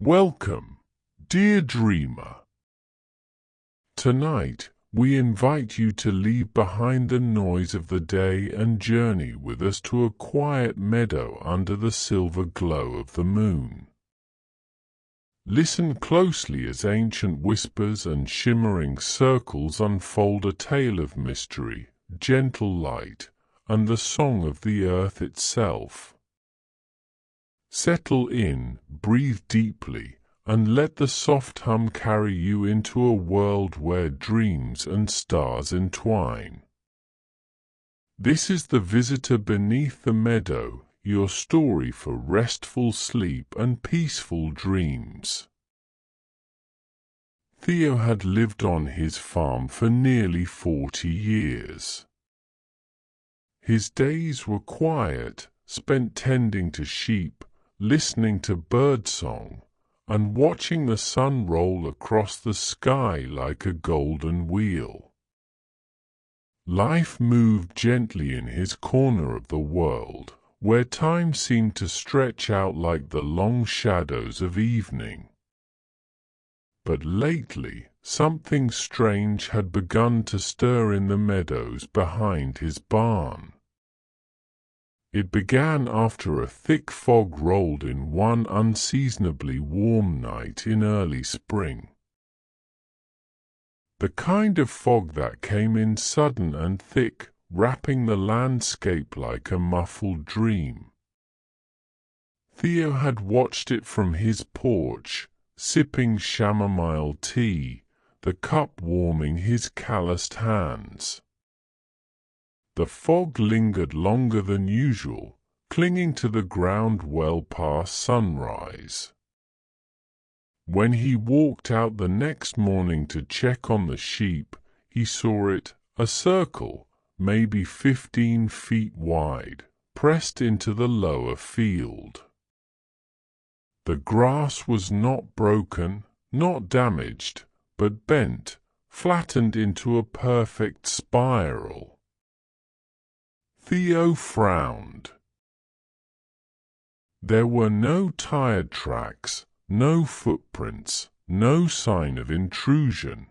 Welcome, dear dreamer. Tonight, we invite you to leave behind the noise of the day and journey with us to a quiet meadow under the silver glow of the moon. Listen closely as ancient whispers and shimmering circles unfold a tale of mystery, gentle light, and the song of the earth itself. Settle in, breathe deeply, and let the soft hum carry you into a world where dreams and stars entwine. This is The Visitor Beneath the Meadow, your story for restful sleep and peaceful dreams. Theo had lived on his farm for nearly 40 years. His days were quiet, spent tending to sheep, listening to birdsong, and watching the sun roll across the sky like a golden wheel. Life moved gently in his corner of the world, where time seemed to stretch out like the long shadows of evening. But lately, something strange had begun to stir in the meadows behind his barn. It began after a thick fog rolled in one unseasonably warm night in early spring. The kind of fog that came in sudden and thick, wrapping the landscape like a muffled dream. Theo had watched it from his porch, sipping chamomile tea, the cup warming his calloused hands. The fog lingered longer than usual, clinging to the ground well past sunrise. When he walked out the next morning to check on the sheep, he saw it, a circle, maybe 15 feet wide, pressed into the lower field. The grass was not broken, not damaged, but bent, flattened into a perfect spiral. Theo frowned. There were no tired tracks, no footprints, no sign of intrusion.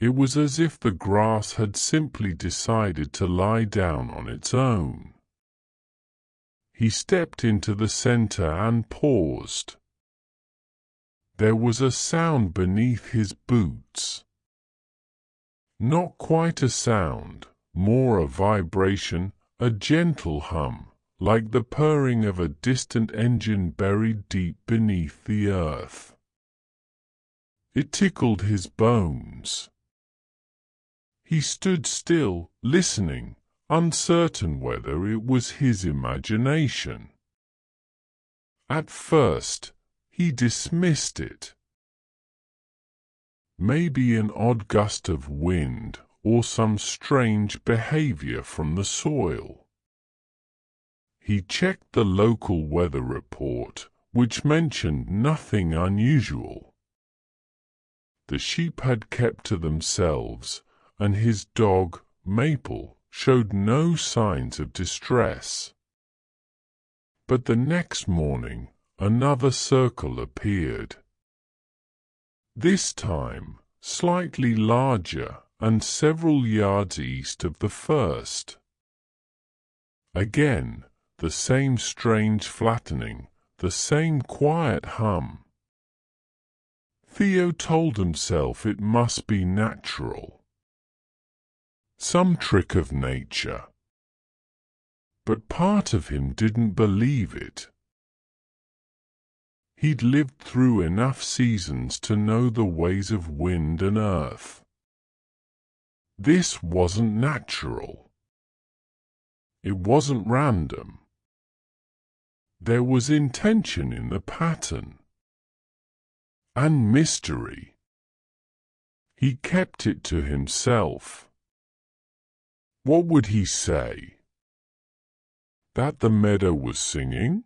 It was as if the grass had simply decided to lie down on its own. He stepped into the center and paused. There was a sound beneath his boots. Not quite a sound, more a vibration, a gentle hum, like the purring of a distant engine buried deep beneath the earth. It tickled his bones. He stood still, listening, uncertain whether it was his imagination. At first, he dismissed it. Maybe an odd gust of wind, or some strange behavior from the soil. He checked the local weather report, which mentioned nothing unusual. The sheep had kept to themselves, and his dog, Maple, showed no signs of distress. But the next morning, another circle appeared. This time, slightly larger, and several yards east of the first. Again, the same strange flattening, the same quiet hum. Theo told himself it must be natural. Some trick of nature. But part of him didn't believe it. He'd lived through enough seasons to know the ways of wind and earth. This wasn't natural. It wasn't random. There was intention in the pattern. And mystery. He kept it to himself. What would he say? That the meadow was singing?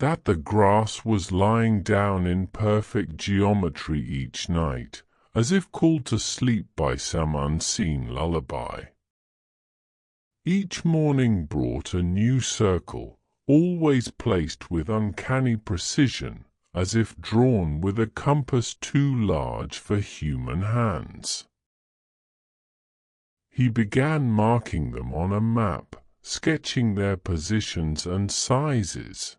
That the grass was lying down in perfect geometry each night, as if called to sleep by some unseen lullaby. Each morning brought a new circle, always placed with uncanny precision, as if drawn with a compass too large for human hands. He began marking them on a map, sketching their positions and sizes.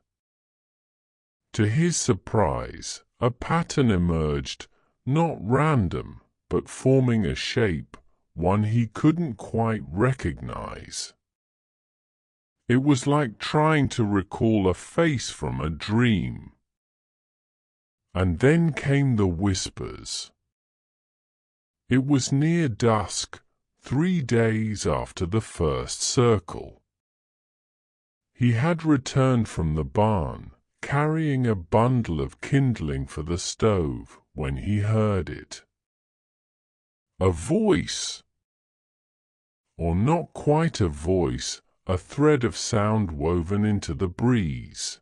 To his surprise, a pattern emerged, not random, but forming a shape, one he couldn't quite recognize. It was like trying to recall a face from a dream. And then came the whispers. It was near dusk, 3 days after the first circle. He had returned from the barn, carrying a bundle of kindling for the stove, when he heard it. A voice! Or not quite a voice, a thread of sound woven into the breeze.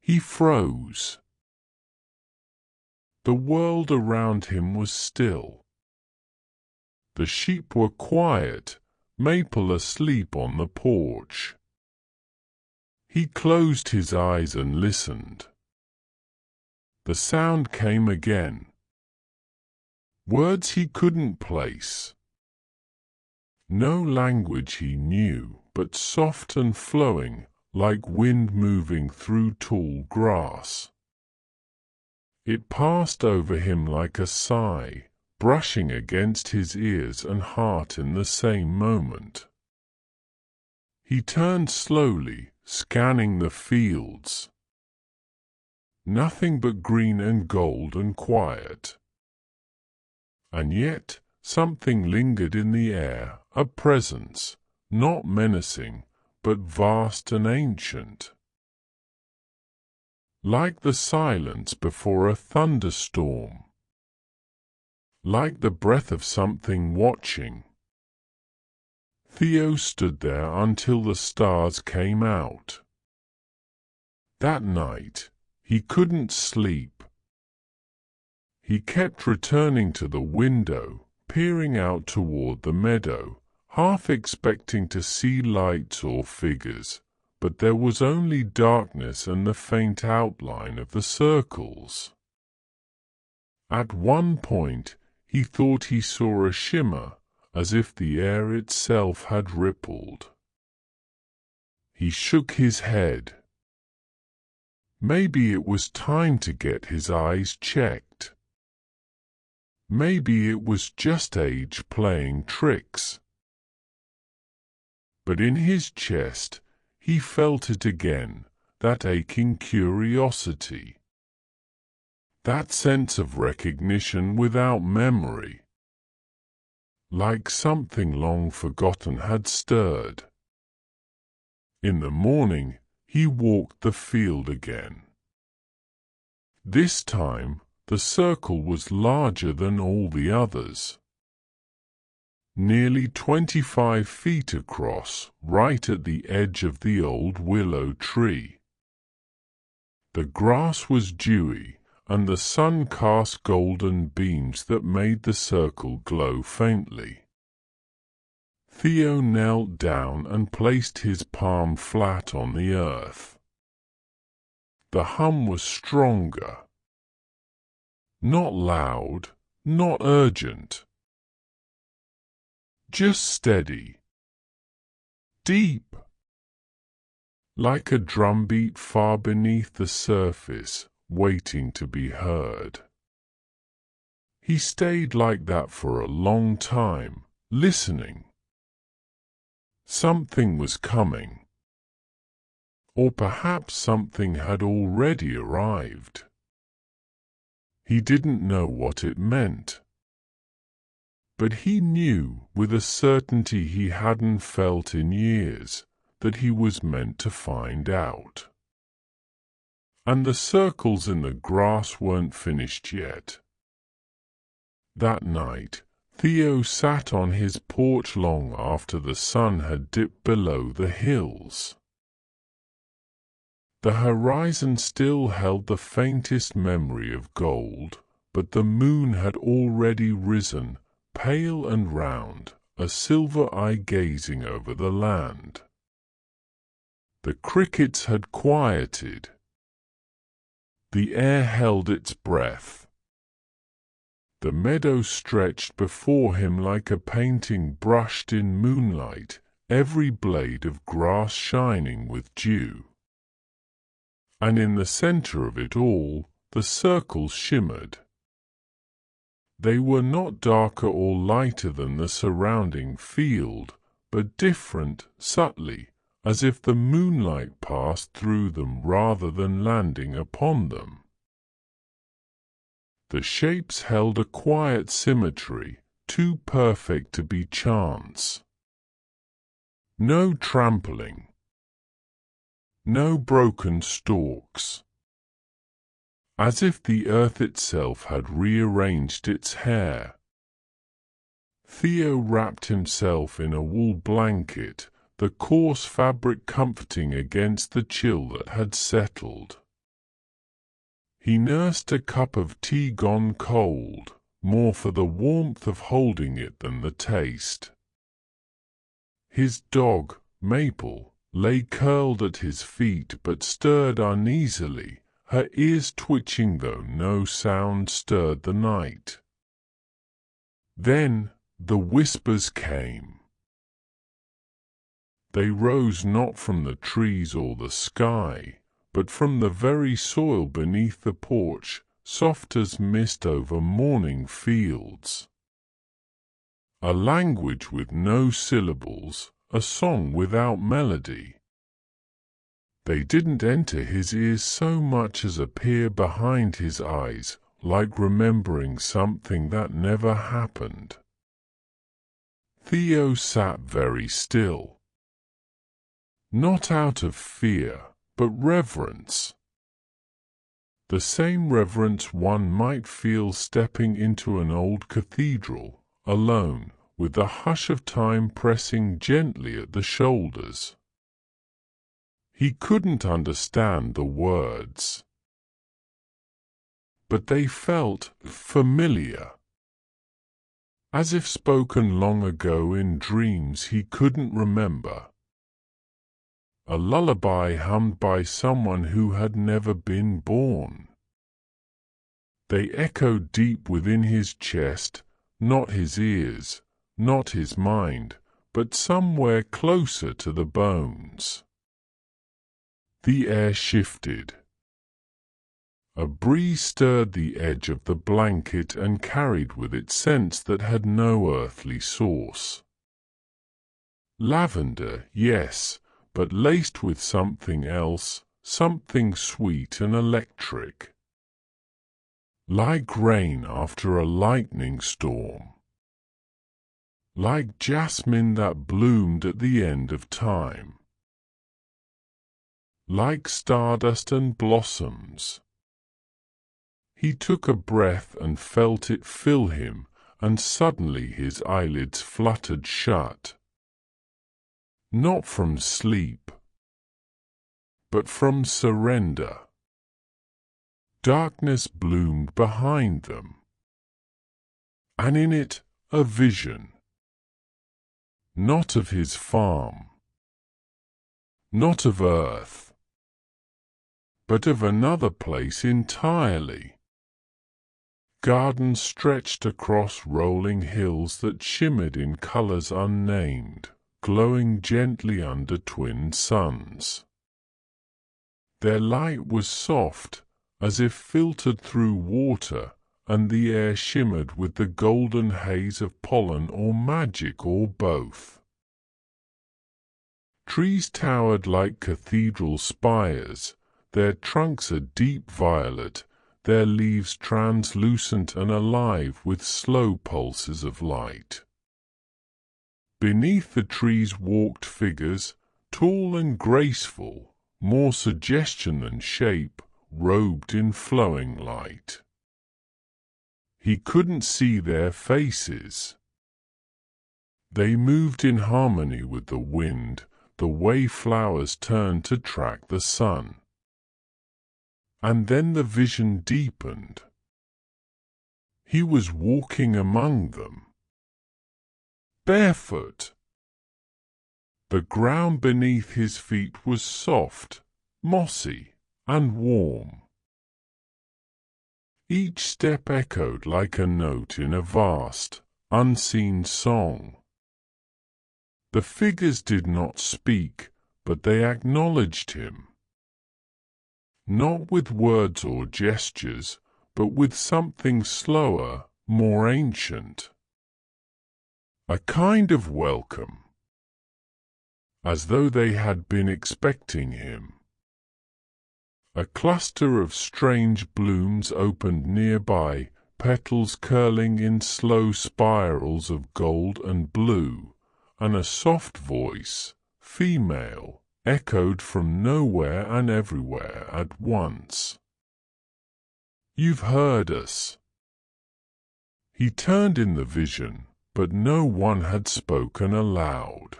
He froze. The world around him was still. The sheep were quiet, Maple asleep on the porch. He closed his eyes and listened. The sound came again. Words he couldn't place. No language he knew, but soft and flowing, like wind moving through tall grass. It passed over him like a sigh, brushing against his ears and heart in the same moment. He turned slowly, scanning the fields. Nothing but green and gold and quiet. And yet something lingered in the air, a presence, not menacing, but vast and ancient. Like the silence before a thunderstorm. Like the breath of something watching. Theo stood there until the stars came out. That night, he couldn't sleep. He kept returning to the window, peering out toward the meadow, half expecting to see lights or figures, but there was only darkness and the faint outline of the circles. At one point, he thought he saw a shimmer, as if the air itself had rippled. He shook his head. Maybe it was time to get his eyes checked. Maybe it was just age playing tricks. But in his chest, he felt it again, that aching curiosity. That sense of recognition without memory. Like something long forgotten had stirred. In the morning, he walked the field again. This time, the circle was larger than all the others. Nearly 25 feet across, right at the edge of the old willow tree. The grass was dewy, and the sun cast golden beams that made the circle glow faintly. Theo knelt down and placed his palm flat on the earth. The hum was stronger. Not loud, not urgent. Just steady. Deep. Like a drumbeat far beneath the surface, waiting to be heard. He stayed like that for a long time, listening. Something was coming. Or perhaps something had already arrived. He didn't know what it meant. But he knew, with a certainty he hadn't felt in years, that he was meant to find out. And the circles in the grass weren't finished yet. That night, Theo sat on his porch long after the sun had dipped below the hills. The horizon still held the faintest memory of gold, but the moon had already risen, pale and round, a silver eye gazing over the land. The crickets had quieted. The air held its breath. The meadow stretched before him like a painting brushed in moonlight, every blade of grass shining with dew. And in the center of it all, the circles shimmered. They were not darker or lighter than the surrounding field, but different, subtly, as if the moonlight passed through them rather than landing upon them. The shapes held a quiet symmetry, too perfect to be chance. No trampling. No broken stalks. As if the earth itself had rearranged its hair. Theo wrapped himself in a wool blanket, the coarse fabric comforting against the chill that had settled. He nursed a cup of tea gone cold, more for the warmth of holding it than the taste. His dog, Maple, lay curled at his feet but stirred uneasily, her ears twitching though no sound stirred the night. Then the whispers came. They rose not from the trees or the sky, but from the very soil beneath the porch, soft as mist over morning fields. A language with no syllables, a song without melody. They didn't enter his ears so much as appear behind his eyes, like remembering something that never happened. Theo sat very still. Not out of fear, but reverence. The same reverence one might feel stepping into an old cathedral, alone, with the hush of time pressing gently at the shoulders. He couldn't understand the words, but they felt familiar, as if spoken long ago in dreams he couldn't remember. A lullaby hummed by someone who had never been born. They echoed deep within his chest, not his ears, not his mind, but somewhere closer to the bones. The air shifted. A breeze stirred the edge of the blanket and carried with it scents that had no earthly source. Lavender, yes, but laced with something else, something sweet and electric. Like rain after a lightning storm. Like jasmine that bloomed at the end of time. Like stardust and blossoms. He took a breath and felt it fill him, and suddenly his eyelids fluttered shut. Not from sleep, but from surrender. Darkness bloomed behind them, and in it a vision. Not of his farm, not of earth, but of another place entirely. Gardens stretched across rolling hills that shimmered in colors unnamed, glowing gently under twin suns. Their light was soft, as if filtered through water, and the air shimmered with the golden haze of pollen or magic or both. Trees towered like cathedral spires, their trunks a deep violet, their leaves translucent and alive with slow pulses of light. Beneath the trees walked figures, tall and graceful, more suggestion than shape, robed in flowing light. He couldn't see their faces. They moved in harmony with the wind, the way flowers turn to track the sun. And then the vision deepened. He was walking among them. Barefoot. The ground beneath his feet was soft, mossy, and warm. Each step echoed like a note in a vast, unseen song. The figures did not speak, but they acknowledged him. Not with words or gestures, but with something slower, more ancient. A kind of welcome, as though they had been expecting him. A cluster of strange blooms opened nearby, petals curling in slow spirals of gold and blue, and a soft voice, female, echoed from nowhere and everywhere at once. "You've heard us." He turned in the vision, but no one had spoken aloud.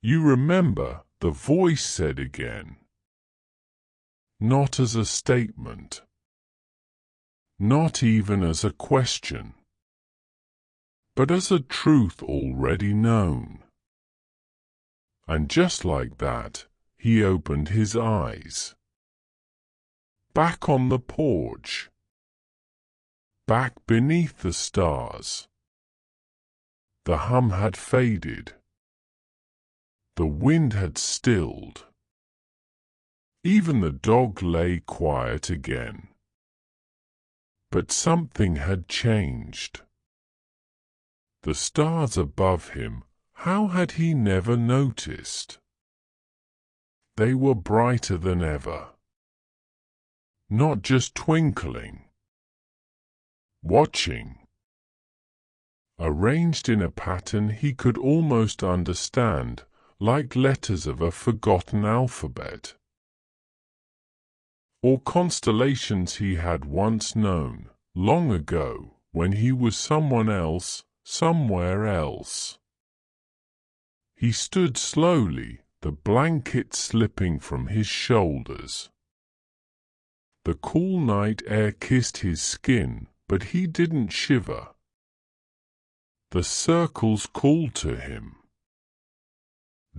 "You remember," the voice said again. Not as a statement. Not even as a question. But as a truth already known. And just like that, he opened his eyes. Back on the porch. Back beneath the stars. The hum had faded. The wind had stilled. Even the dog lay quiet again. But something had changed. The stars above him, how had he never noticed? They were brighter than ever. Not just twinkling. Watching. Arranged in a pattern he could almost understand, like letters of a forgotten alphabet. Or constellations he had once known, long ago, when he was someone else, somewhere else. He stood slowly, the blanket slipping from his shoulders. The cool night air kissed his skin, but he didn't shiver. The circles called to him.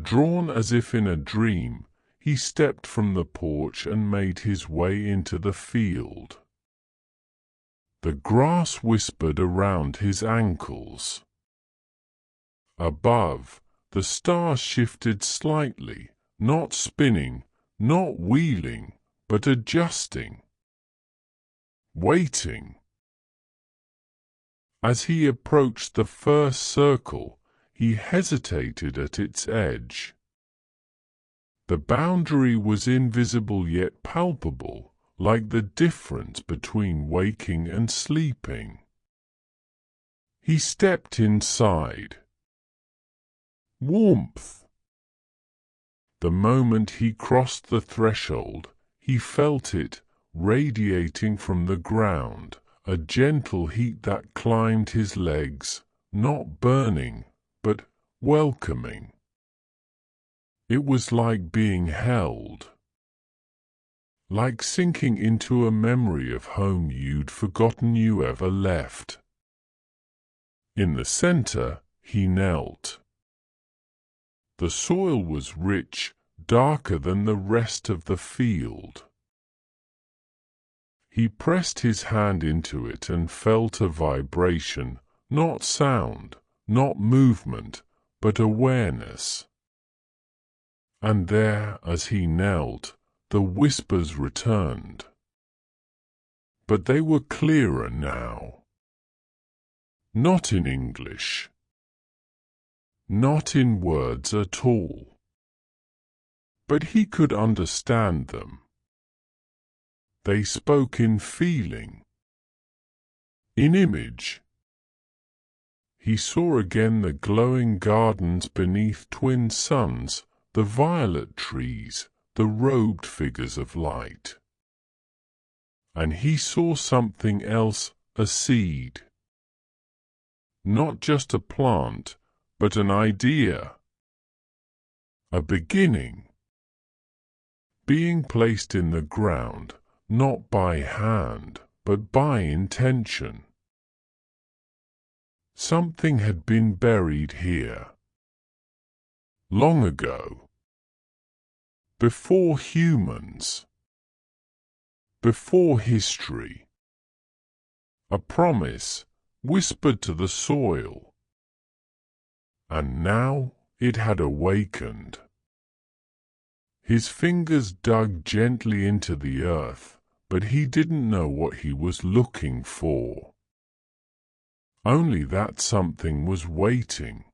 Drawn as if in a dream, he stepped from the porch and made his way into the field. The grass whispered around his ankles. Above, the stars shifted slightly, not spinning, not wheeling, but adjusting. Waiting. As he approached the first circle, he hesitated at its edge. The boundary was invisible yet palpable, like the difference between waking and sleeping. He stepped inside. Warmth. The moment he crossed the threshold, he felt it, radiating from the ground, a gentle heat that climbed his legs, not burning, but welcoming. It was like being held. Like sinking into a memory of home you'd forgotten you ever left. In the center, he knelt. The soil was rich, darker than the rest of the field. He pressed his hand into it and felt a vibration, not sound, not movement, but awareness. And there, as he knelt, the whispers returned. But they were clearer now. Not in English. Not in words at all. But he could understand them. They spoke in feeling. In image. He saw again the glowing gardens beneath twin suns, the violet trees, the robed figures of light. And he saw something else, a seed. Not just a plant, but an idea. A beginning. Being placed in the ground, not by hand, but by intention. Something had been buried here. long ago, before humans, before history. A promise whispered to the soil, and now it had awakened. His fingers dug gently into the earth, but he didn't know what he was looking for. Only that something was waiting.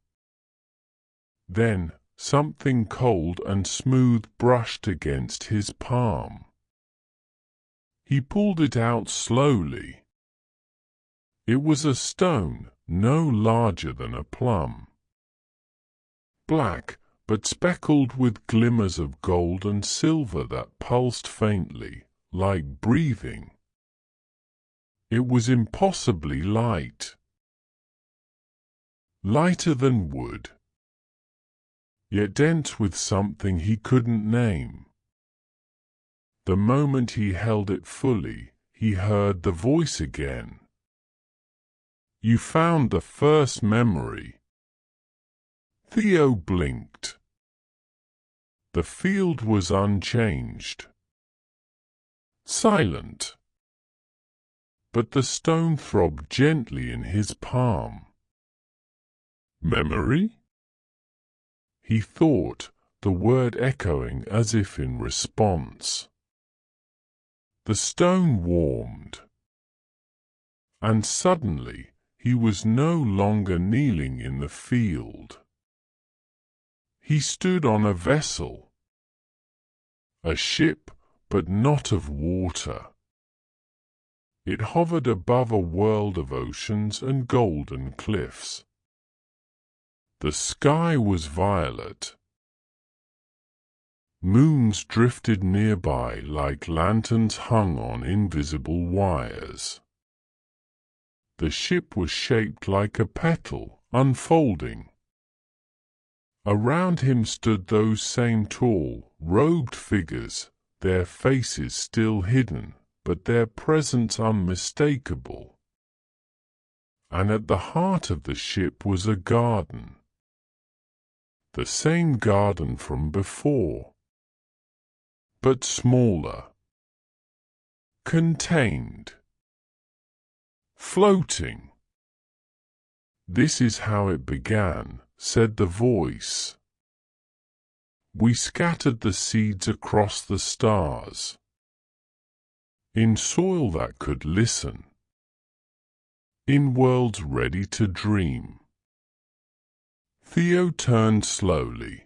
Then something cold and smooth brushed against his palm. He pulled it out slowly. It was a stone no larger than a plum. Black, but speckled with glimmers of gold and silver that pulsed faintly, like breathing. It was impossibly light. Lighter than wood, yet dense with something he couldn't name. The moment he held it fully, he heard the voice again. "You found the first memory." Theo blinked. The field was unchanged, silent, but the stone throbbed gently in his palm. "Memory?" he thought, the word echoing as if in response. The stone warmed, and suddenly he was no longer kneeling in the field. He stood on a vessel, a ship, but not of water. It hovered above a world of oceans and golden cliffs. The sky was violet. Moons drifted nearby like lanterns hung on invisible wires. The ship was shaped like a petal, unfolding. Around him stood those same tall, robed figures, their faces still hidden, but their presence unmistakable. And at the heart of the ship was a garden. The same garden from before, but smaller, contained, floating. "This is how it began," said the voice. "We scattered the seeds across the stars, in soil that could listen, in worlds ready to dream." Theo turned slowly.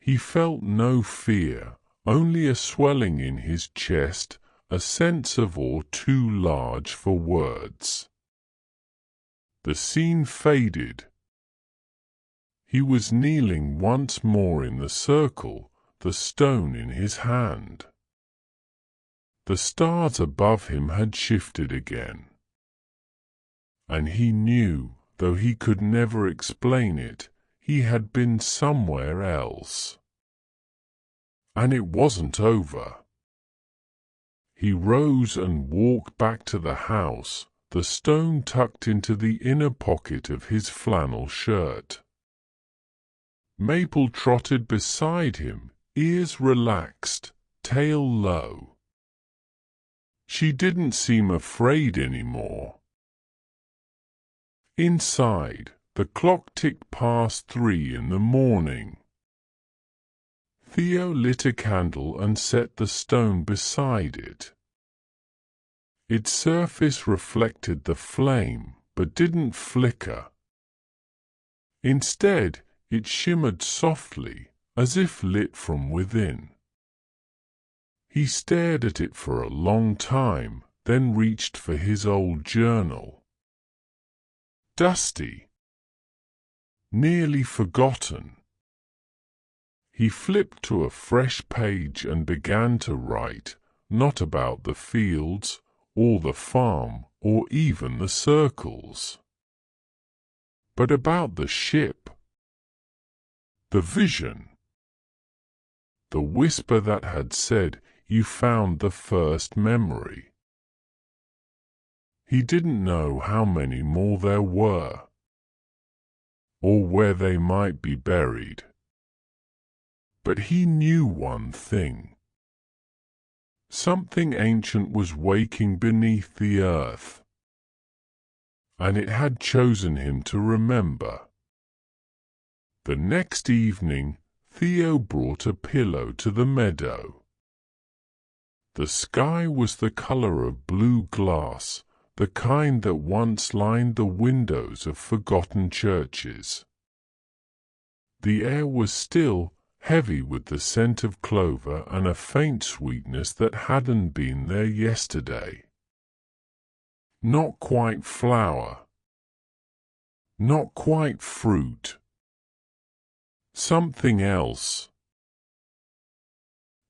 He felt no fear, only a swelling in his chest, a sense of awe too large for words. The scene faded. He was kneeling once more in the circle, the stone in his hand. The stars above him had shifted again, and he knew, though he could never explain it, he had been somewhere else. And it wasn't over. He rose and walked back to the house, the stone tucked into the inner pocket of his flannel shirt. Maple trotted beside him, ears relaxed, tail low. She didn't seem afraid anymore. Inside, the clock ticked past 3 in the morning. Theo lit a candle and set the stone beside it. Its surface reflected the flame, but didn't flicker. Instead, it shimmered softly, as if lit from within. He stared at it for a long time, then reached for his old journal. Dusty, nearly forgotten. He flipped to a fresh page and began to write, not about the fields, or the farm, or even the circles, but about the ship, the vision, the whisper that had said, "You found the first memory." He didn't know how many more there were. or where they might be buried. But he knew one thing. Something ancient was waking beneath the earth, and it had chosen him to remember. The next evening, Theo brought a pillow to the meadow. The sky was the color of blue glass, the kind that once lined the windows of forgotten churches. The air was still, heavy with the scent of clover and a faint sweetness that hadn't been there yesterday. Not quite flower. Not quite fruit. Something else.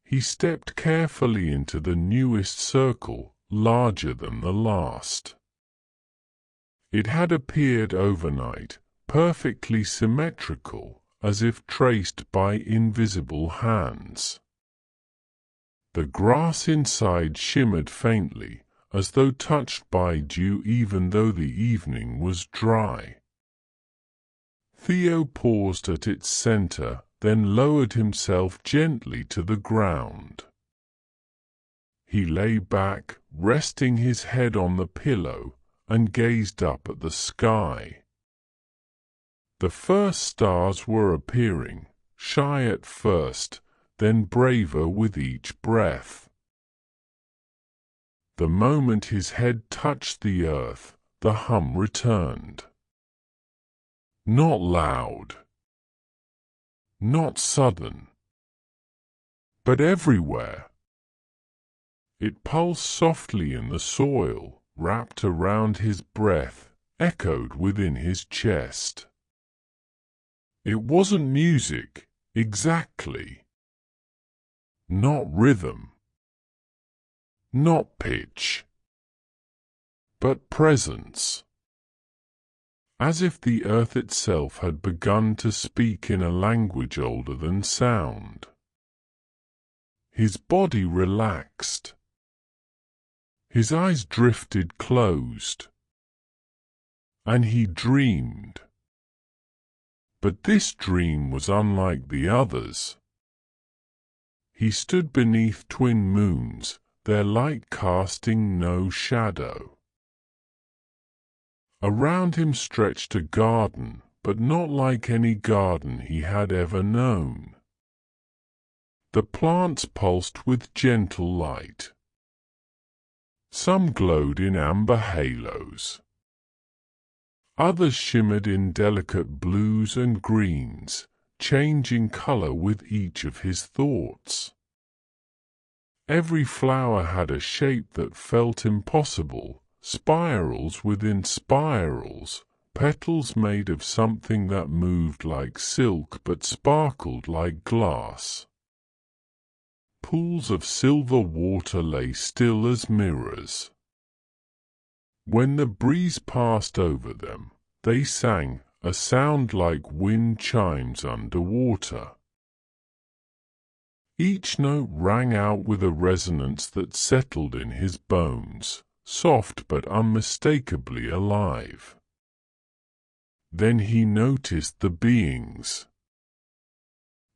He stepped carefully into the newest circle, larger than the last. It had appeared overnight, perfectly symmetrical, as if traced by invisible hands. The grass inside shimmered faintly, as though touched by dew even though the evening was dry. Theo paused at its center, then lowered himself gently to the ground. He lay back, resting his head on the pillow, and gazed up at the sky. The first stars were appearing, shy at first, then braver with each breath. The moment his head touched the earth, the hum returned. Not loud. Not sudden. But everywhere. It pulsed softly in the soil, wrapped around his breath, echoed within his chest. It wasn't music, exactly. Not rhythm. Not pitch. But presence. As if the earth itself had begun to speak in a language older than sound. His body relaxed. His eyes drifted closed. And he dreamed. But this dream was unlike the others. He stood beneath twin moons, their light casting no shadow. Around him stretched a garden, but not like any garden he had ever known. The plants pulsed with gentle light. Some glowed in amber halos. Others shimmered in delicate blues and greens, changing color with each of his thoughts. Every flower had a shape that felt impossible. Spirals within spirals, petals made of something that moved like silk but sparkled like glass. Pools of silver water lay still as mirrors. When the breeze passed over them, they sang, a sound like wind chimes underwater. Each note rang out with a resonance that settled in his bones, soft but unmistakably alive. Then he noticed the beings.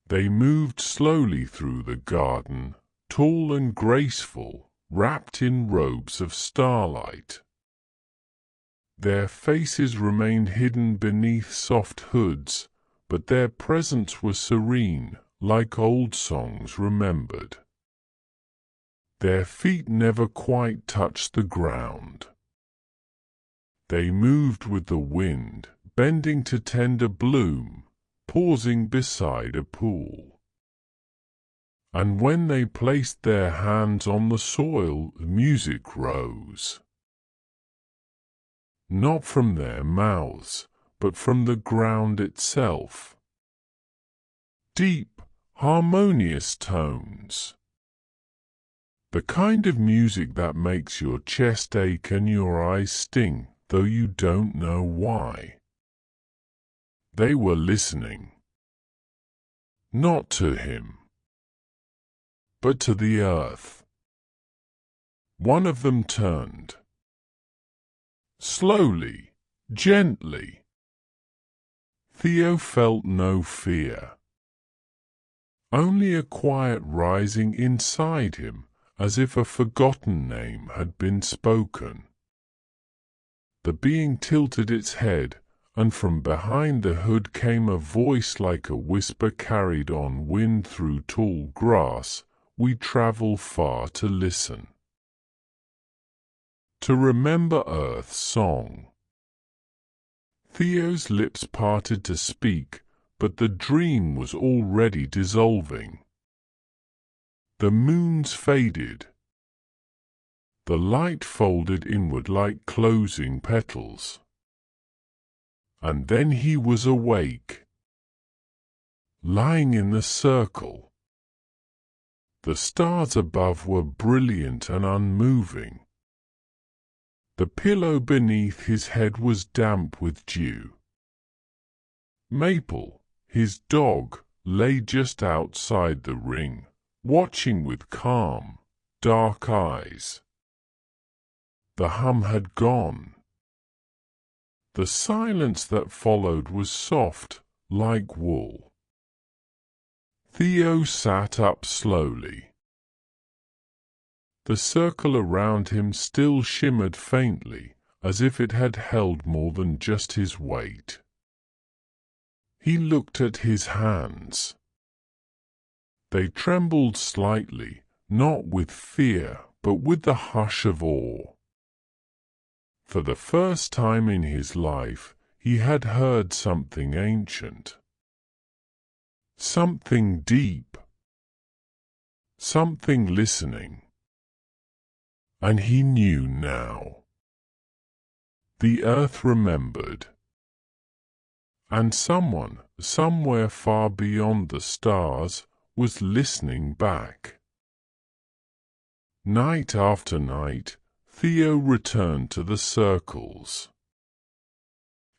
They moved slowly through the garden, tall and graceful, wrapped in robes of starlight. Their faces remained hidden beneath soft hoods, but their presence was serene, like old songs remembered. Their feet never quite touched the ground. They moved with the wind, bending to tender bloom, pausing beside a pool. And when they placed their hands on the soil, music rose. Not from their mouths, but from the ground itself. Deep, harmonious tones. The kind of music that makes your chest ache and your eyes sting, though you don't know why. They were listening. Not to him, but to the earth. One of them turned. Slowly, gently. Theo felt no fear, only a quiet rising inside him, as if a forgotten name had been spoken. The being tilted its head, and from behind the hood came a voice like a whisper carried on wind through tall grass. We travel far to listen, to remember Earth's song. Theo's lips parted to speak, but the dream was already dissolving. The moons faded. The light folded inward like closing petals. And then he was awake, lying in the circle. The stars above were brilliant and unmoving. The pillow beneath his head was damp with dew. Maple, his dog, lay just outside the ring, watching with calm, dark eyes. The hum had gone. The silence that followed was soft, like wool. Theo sat up slowly. The circle around him still shimmered faintly, as if it had held more than just his weight. He looked at his hands. They trembled slightly, not with fear, but with the hush of awe. For the first time in his life, he had heard something ancient. Something deep. Something listening. And he knew now. The earth remembered. And someone, somewhere far beyond the stars, was listening back. Night after night, Theo returned to the circles.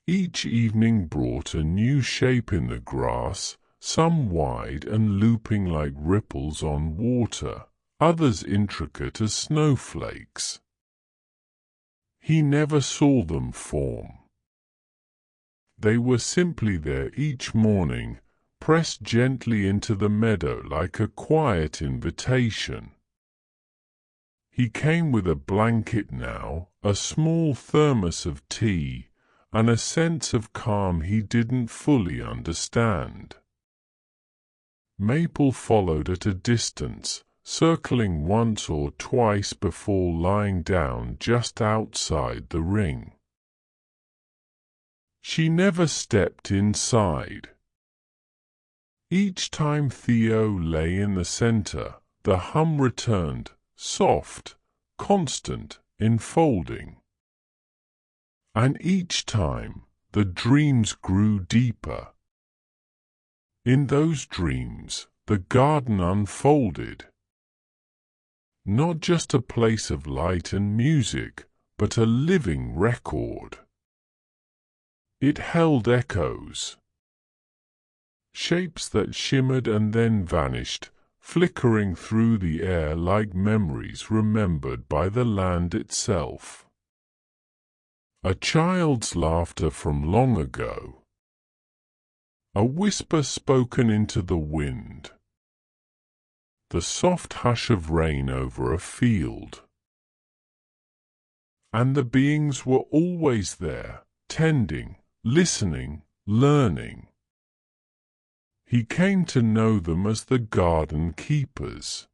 Each evening brought a new shape in the grass, some wide and looping like ripples on water, others intricate as snowflakes. He never saw them form. They were simply there each morning, pressed gently into the meadow like a quiet invitation. He came with a blanket now, a small thermos of tea, and a sense of calm he didn't fully understand. Maple followed at a distance, circling once or twice before lying down just outside the ring. She never stepped inside. Each time Theo lay in the center, the hum returned, soft, constant, enfolding. And each time, the dreams grew deeper. In those dreams, the garden unfolded. Not just a place of light and music, but a living record. It held echoes. Shapes that shimmered and then vanished, flickering through the air like memories remembered by the land itself. A child's laughter from long ago. A whisper spoken into the wind. The soft hush of rain over a field. And the beings were always there, tending, listening, learning. He came to know them as the garden keepers.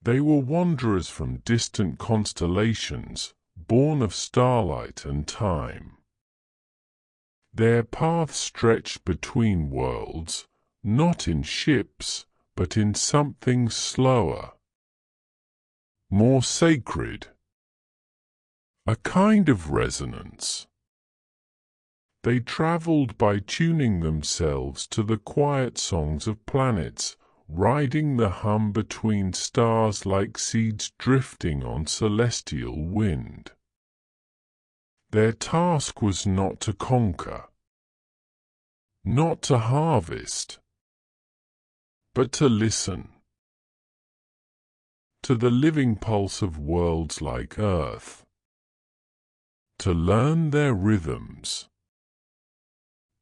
They were wanderers from distant constellations, born of starlight and time. Their path stretched between worlds, not in ships, but in something slower, more sacred, a kind of resonance. They traveled by tuning themselves to the quiet songs of planets, riding the hum between stars like seeds drifting on celestial wind. Their task was not to conquer, not to harvest, but to listen. To the living pulse of worlds like Earth. To learn their rhythms.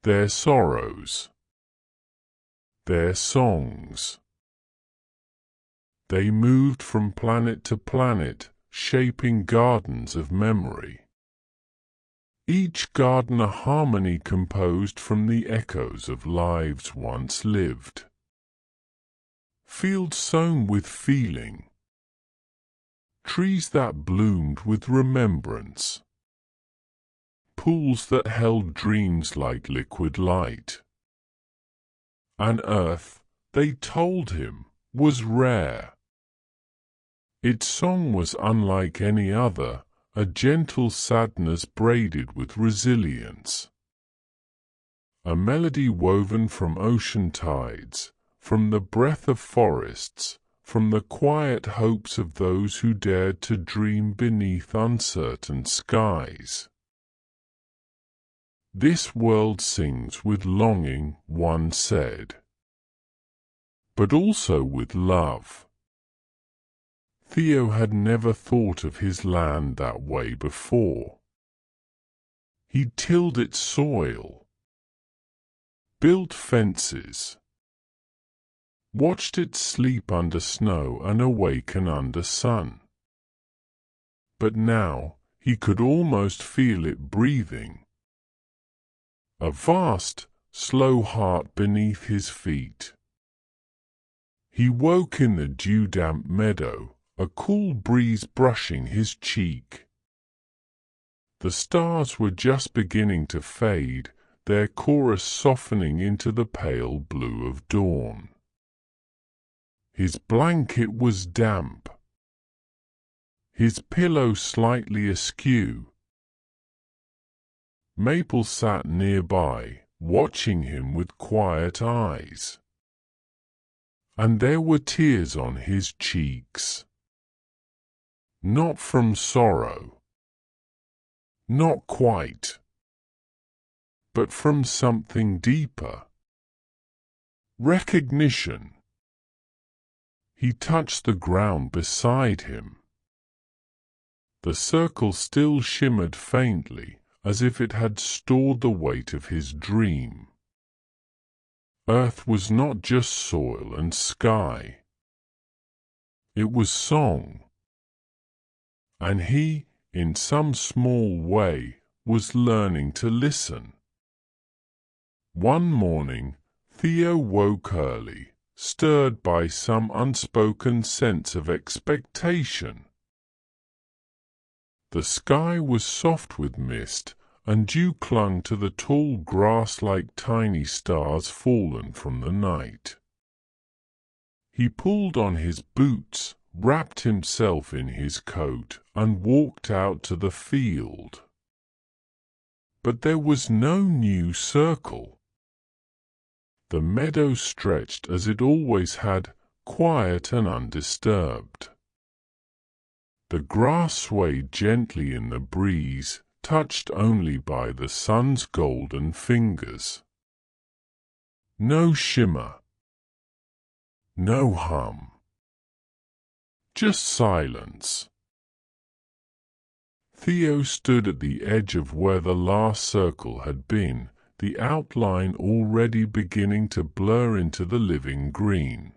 their sorrows, their songs. They moved from planet to planet, shaping gardens of memory. Each garden a harmony composed from the echoes of lives once lived. Fields sown with feeling, trees that bloomed with remembrance, pools that held dreams like liquid light. An earth, they told him, was rare. Its song was unlike any other, a gentle sadness braided with resilience. A melody woven from ocean tides, from the breath of forests, from the quiet hopes of those who dared to dream beneath uncertain skies. This world sings with longing, one said, but also with love. Theo had never thought of his land that way before. He tilled its soil, built fences, watched it sleep under snow and awaken under sun. But now he could almost feel it breathing. A vast, slow heart beneath his feet. He woke in the dew-damp meadow, a cool breeze brushing his cheek. The stars were just beginning to fade, their chorus softening into the pale blue of dawn. His blanket was damp, his pillow slightly askew. Maple sat nearby, watching him with quiet eyes. And there were tears on his cheeks. Not from sorrow, not quite, but from something deeper. Recognition. He touched the ground beside him. The circle still shimmered faintly, as if it had stored the weight of his dream. Earth was not just soil and sky. It was song. And he, in some small way, was learning to listen. One morning, Theo woke early, stirred by some unspoken sense of expectation. The sky was soft with mist, and dew clung to the tall grass like tiny stars fallen from the night. He pulled on his boots, wrapped himself in his coat, and walked out to the field. But there was no new circle. The meadow stretched as it always had, quiet and undisturbed. The grass swayed gently in the breeze, touched only by the sun's golden fingers. No shimmer, no hum, just silence. Theo stood at the edge of where the last circle had been, the outline already beginning to blur into the living green.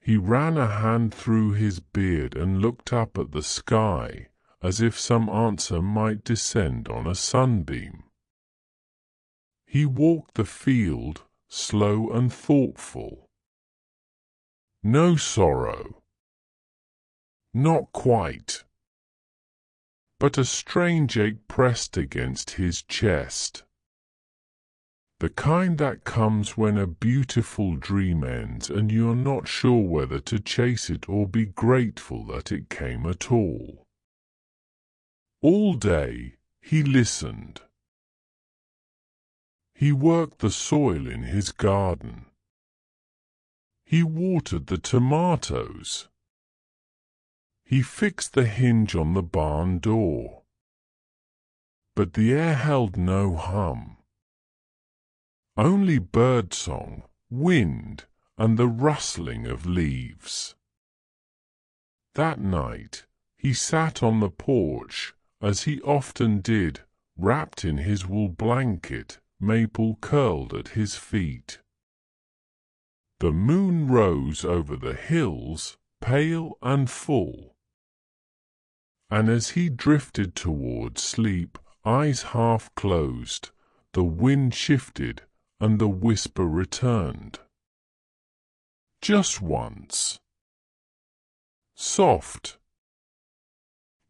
He ran a hand through his beard and looked up at the sky, as if some answer might descend on a sunbeam. He walked the field, slow and thoughtful. No sorrow. Not quite. But a strange ache pressed against his chest. The kind that comes when a beautiful dream ends and you're not sure whether to chase it or be grateful that it came at all. All day he listened. He worked the soil in his garden. He watered the tomatoes. He fixed the hinge on the barn door. But the air held no hum. Only birdsong, wind, and the rustling of leaves. That night he sat on the porch, as he often did, wrapped in his wool blanket, Maple curled at his feet. The moon rose over the hills, pale and full. And as he drifted toward sleep, eyes half closed, the wind shifted and the whisper returned. Just once. Soft.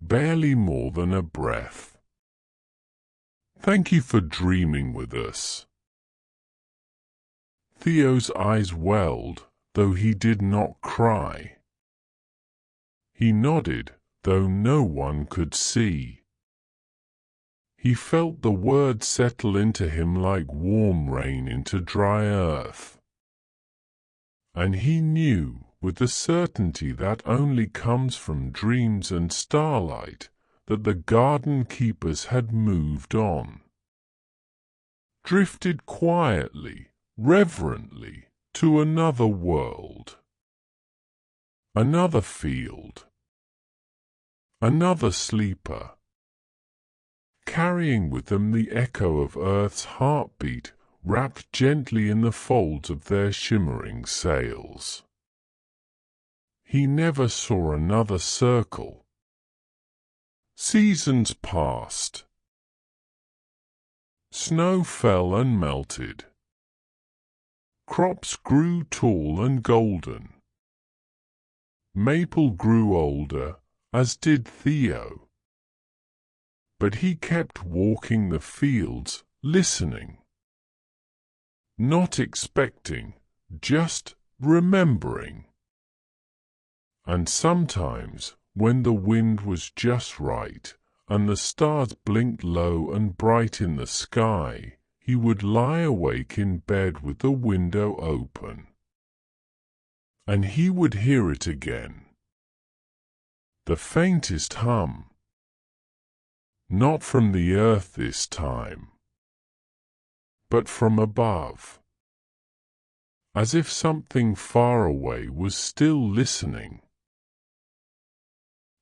Barely more than a breath. Thank you for dreaming with us. Theo's eyes welled, though he did not cry. He nodded, though no one could see. He felt the words settle into him like warm rain into dry earth. And he knew, with the certainty that only comes from dreams and starlight, that the garden keepers had moved on. Drifted quietly, reverently, to another world. Another field. Another sleeper. Carrying with them the echo of Earth's heartbeat, wrapped gently in the folds of their shimmering sails. He never saw another circle. Seasons passed. Snow fell and melted. Crops grew tall and golden. Maple grew older, as did Theo. But he kept walking the fields, listening. Not expecting, just remembering. And sometimes, when the wind was just right, and the stars blinked low and bright in the sky, he would lie awake in bed with the window open. And he would hear it again. The faintest hum. Not from the earth this time, but from above. As if something far away was still listening.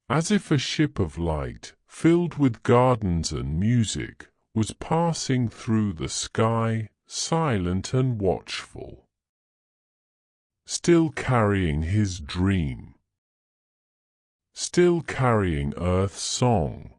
As if a ship of light, filled with gardens and music, was passing through the sky, silent and watchful. Still carrying his dream. Still carrying Earth's song.